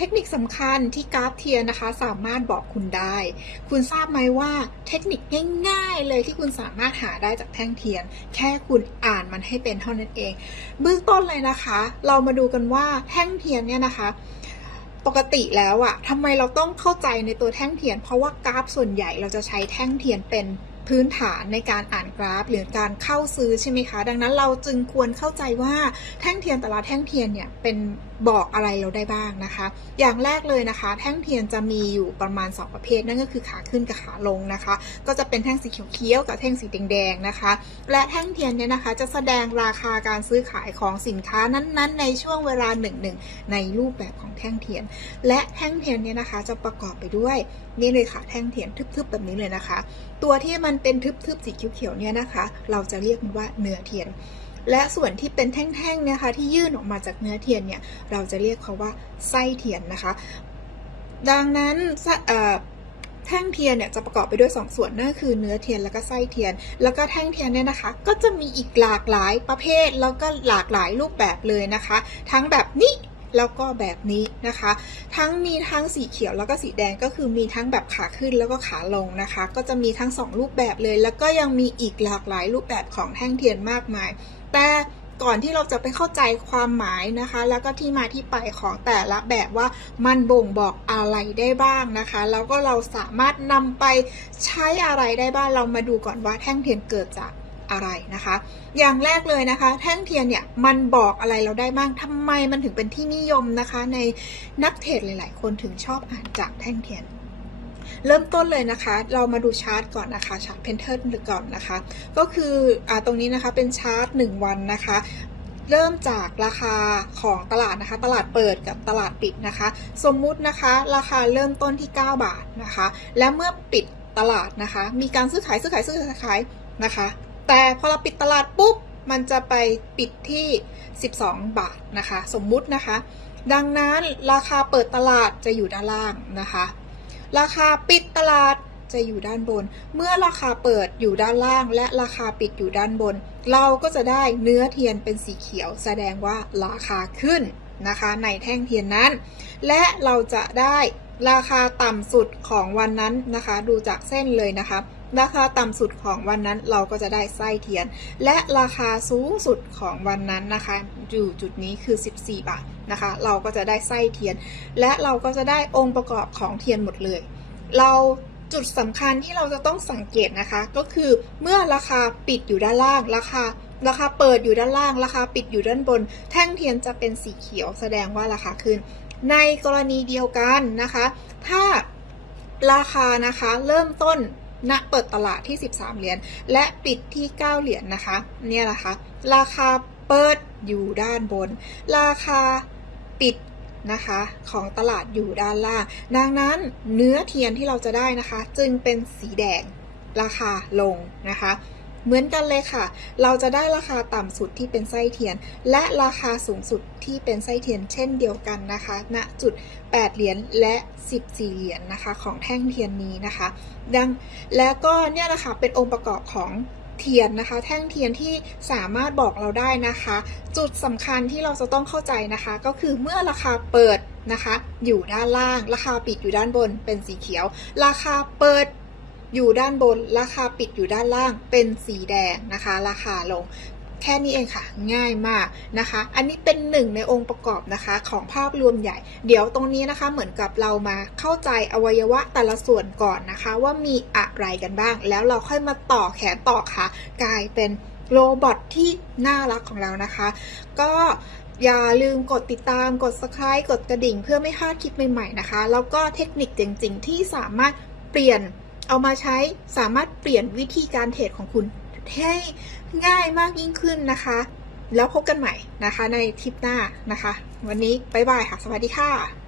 เทคนิคสำคัญที่กราฟเทียนนะคะ สามารถบอกคุณได้ คุณทราบไหมว่าเทคนิคง่าย ๆ เลยที่คุณสามารถหาได้จากแท่งเทียน แค่คุณอ่านมันให้เป็นเท่านั้นเอง เบื้องต้นเลยนะคะ เรามาดูกันว่าแท่งเทียนเนี่ยนะคะปกติแล้วอะทำไมเราต้องเข้าใจในตัวแท่งเทียน เพราะว่ากราฟส่วนใหญ่เราจะใช้แท่งเทียนเป็น พื้นฐานในการอ่านกราฟ หรือการเข้าซื้อใช่ไหมคะ ดังนั้นเราจึงควรเข้าใจว่าแท่งเทียนแต่ละแท่งเทียนเนี่ยเป็นบอกอะไรเราได้บ้างนะคะ อย่างแรกเลยนะคะ แท่งเทียนจะมีอยู่ประมาณ 2 ประเภทนั่นก็คือขาขึ้นกับขาลงนะคะ ก็จะเป็นแท่งสีเขียวๆกับแท่งสีแดงๆนะคะ และแท่งเทียนเนี่ยนะคะจะแสดงราคาการซื้อขายของสินค้านั้นๆ ในช่วงเวลาหนึ่งๆในรูปแบบของแท่งเทียน และแท่งเทียนเนี่ยนะคะจะประกอบไปด้วยนี่เลยค่ะแท่งเทียนทึบๆแบบนี้เลยนะคะตัวที่มันเป็นทึบๆสีเขียวๆเนี่ยนะคะ เราจะเรียกมันว่าเนื้อเทียน และส่วนที่เป็นแท่งๆเนี่ยค่ะที่ยื่นออกมาจากเนื้อเทียนเนี่ยเราจะเรียกเขาว่าไส้เทียนนะคะ ดังนั้นแท่งเทียนเนี่ยจะประกอบไปด้วย 2 ส่วนนั่นก็คือเนื้อเทียนแล้วก็ไส้เทียน แล้วก็แท่งเทียนเนี่ยนะคะ ก็จะมีอีกหลากหลายประเภทแล้วก็หลากหลายรูปแบบเลยนะคะ ทั้งแบบนี้ แล้วก็แบบนี้นะคะ ทั้งมีทั้งสีเขียวแล้วก็สีแดงก็คือมีทั้งแบบขาขึ้นแล้วก็ขาลงนะคะ ก็จะมีทั้งสองรูปแบบเลย แล้วก็ยังมีอีกหลากหลายรูปแบบของแท่งเทียนมากมาย แต่ก่อนที่เราจะไปเข้าใจความหมายนะคะ แล้วก็ที่มาที่ไปของแต่ละแบบว่ามันบ่งบอกอะไรได้บ้างนะคะ แล้วก็เราสามารถนำไปใช้อะไรได้บ้างเรามาดูก่อนว่าแท่งเทียนเกิดจาก อะไรนะคะ อย่างแรกเลยนะคะ แท่งเทียนเนี่ยมันบอกอะไรเราได้บ้างทำไมมันถึงเป็นที่นิยมนะคะ ในนักเทรดหลาย ๆ คนถึงชอบอ่านจากแท่งเทียนเริ่มต้นเลยนะคะ เรามาดูชาร์ตก่อนนะคะ ชาร์ตเพนเทิลก่อนนะคะ ก็คืออตรงนี้นะคะเป็นชาร์ต1วันนะคะ เริ่มจากราคาของตลาดนะคะ ตลาดเปิดกับตลาดปิดนะคะ สมมุตินะคะ ราคาเริ่มต้นที่ 9 บาทนะคะ และเมื่อปิดตลาดนะคะ มีการซื้อขายซื้อขายซื้อขายนะคะ แต่พอเราปิดตลาดปุ๊บ มันจะไปปิดที่ 12 บาทนะคะ สมมุตินะคะ ดังนั้นราคาเปิดตลาดจะอยู่ด้านล่างนะคะ ราคาปิดตลาดจะอยู่ด้านบน เมื่อราคาเปิดอยู่ด้านล่าง และราคาปิดอยู่ด้านบน เราก็จะได้เนื้อเทียนเป็นสีเขียว แสดงว่าราคาขึ้นนะคะ ในแท่งเทียนนั้น และเราจะได้ราคาต่ำสุดของวันนั้นนะคะ ดูจากเส้นเลยนะคะ ราคาต่ำสุดของวันนั้นเราก็จะได้ไส้เทียน และราคาสูงสุดของวันนั้นนะคะ อยู่จุดนี้คือ 14 บาทนะคะ เราก็จะได้ไส้เทียน และเราก็จะได้องค์ประกอบของเทียนหมดเลย เราจุดสำคัญที่เราจะต้องสังเกตนะคะ ก็คือเมื่อราคาปิดอยู่ด้านล่างราคาราคาเปิดอยู่ด้านล่าง ราคาปิดอยู่ด้านบน แท่งเทียนจะเป็นสีเขียวแสดงว่าราคาขึ้น ในกรณีเดียวกันนะคะ ถ้าราคานะคะเริ่มต้น ณเปิดตลาดที่ 13 เหรียญและปิดที่ 9 เหรียญนนะคะ เนี่ยนะคะราคาเปิดอยู่ด้านบน ราคาปิดนะคะของตลาดอยู่ด้านล่าง ดังนั้นเนื้อเทียนที่เราจะได้นะคะ จึงเป็นสีแดงราคาลงนะคะ เหมือนกันเลยค่ะ เราจะได้ราคาต่ำสุดที่เป็นไส้เทียน และราคาสูงสุดที่เป็นไส้เทียน เช่นเดียวกันนะคะ ณ จุด 8 เหรียญและ 14 เหรียญนนะคะ ของแท่งเทียนนี้นะคะ ดัง แล้วก็เนี่ยนะคะ เป็นองค์ประกอบของเทียนนะคะ แท่งเทียนที่สามารถบอกเราได้นะคะ จุดสำคัญที่เราจะต้องเข้าใจนะคะ ก็คือเมื่อราคาเปิดนะคะ อยู่ด้านล่าง ราคาปิดอยู่ด้านบนเป็นสีเขียว ราคาเปิด อยู่ด้านบน ราคาปิดอยู่ด้านล่าง เป็นสีแดงนะคะ ราคาลงแค่นี้เองค่ะ ง่ายมากนะคะ อันนี้เป็นหนึ่งในองค์ประกอบนะคะ ของภาพรวมใหญ่ เดี๋ยวตรงนี้นะคะเหมือนกับเรามาเข้าใจอวัยวะแต่ละส่วนก่อนนะคะ ว่ามีอะไรกันบ้าง แล้วเราค่อยมาต่อแขนต่อขากลายเป็นโรบอทที่น่ารักของเรานะคะ ก็อย่าลืมกดติดตามกด subscribe กดกระดิ่ง เพื่อไม่พลาดคลิปใหม่ๆนะคะ แล้วก็เทคนิคจริงๆ ที่สามารถเปลี่ยน เอามาใช้สามารถเปลี่ยนวิธีการเทรดของคุณให้ง่ายมากยิ่งขึ้นนะคะ แล้วพบกันใหม่นะคะในทริปหน้านะคะ วันนี้บ๊ายบายค่ะ สวัสดีค่ะ